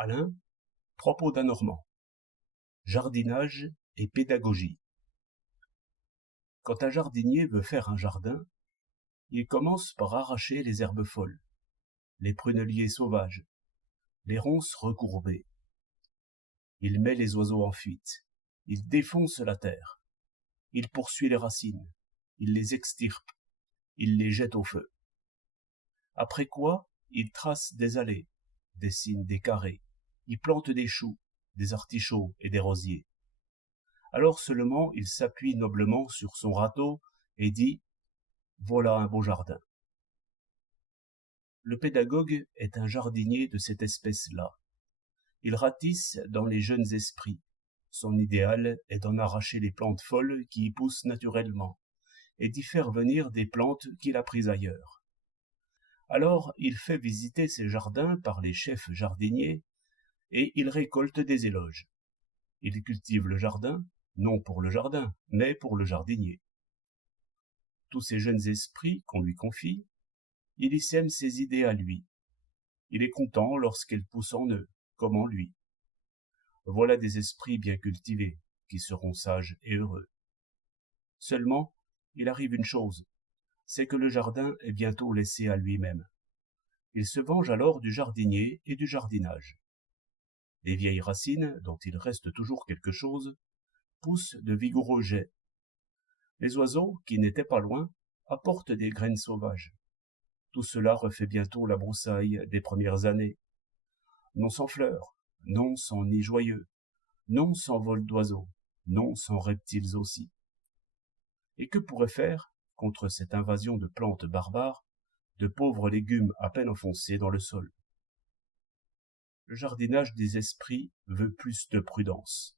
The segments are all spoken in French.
Alain, propos d'un Normand. Jardinage et pédagogie. Quand un jardinier veut faire un jardin, il commence par arracher les herbes folles, les prunelliers sauvages, les ronces recourbées. Il met les oiseaux en fuite, il défonce la terre, il poursuit les racines, il les extirpe, il les jette au feu. Après quoi, il trace des allées, dessine des carrés, il plante des choux, des artichauts et des rosiers. Alors seulement il s'appuie noblement sur son râteau et dit « Voilà un beau jardin ». Le pédagogue est un jardinier de cette espèce-là. Il ratisse dans les jeunes esprits. Son idéal est d'en arracher les plantes folles qui y poussent naturellement et d'y faire venir des plantes qu'il a prises ailleurs. Alors il fait visiter ses jardins par les chefs jardiniers et il récolte des éloges. Il cultive le jardin, non pour le jardin, mais pour le jardinier. Tous ces jeunes esprits qu'on lui confie, il y sème ses idées à lui. Il est content lorsqu'elles poussent en eux, comme en lui. Voilà des esprits bien cultivés, qui seront sages et heureux. Seulement, il arrive une chose, c'est que le jardin est bientôt laissé à lui-même. Il se venge alors du jardinier et du jardinage. Les vieilles racines, dont il reste toujours quelque chose, poussent de vigoureux jets. Les oiseaux, qui n'étaient pas loin, apportent des graines sauvages. Tout cela refait bientôt la broussaille des premières années. Non sans fleurs, non sans nids joyeux, non sans vol d'oiseaux, non sans reptiles aussi. Et que pourraient faire, contre cette invasion de plantes barbares, de pauvres légumes à peine enfoncés dans le sol? Le jardinage des esprits veut plus de prudence.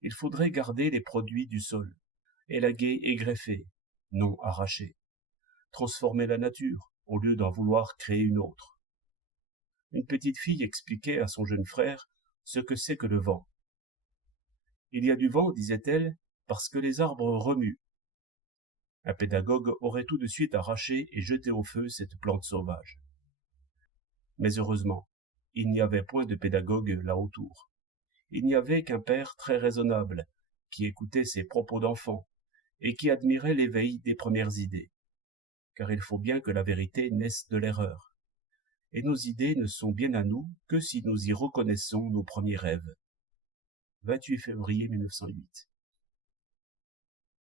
Il faudrait garder les produits du sol, élaguer et greffer, non arracher, transformer la nature au lieu d'en vouloir créer une autre. Une petite fille expliquait à son jeune frère ce que c'est que le vent. Il y a du vent, disait-elle, parce que les arbres remuent. Un pédagogue aurait tout de suite arraché et jeté au feu cette plante sauvage. Mais heureusement, il n'y avait point de pédagogue là autour. Il n'y avait qu'un père très raisonnable, qui écoutait ses propos d'enfant, et qui admirait l'éveil des premières idées. Car il faut bien que la vérité naisse de l'erreur. Et nos idées ne sont bien à nous que si nous y reconnaissons nos premiers rêves. 28 février 1908.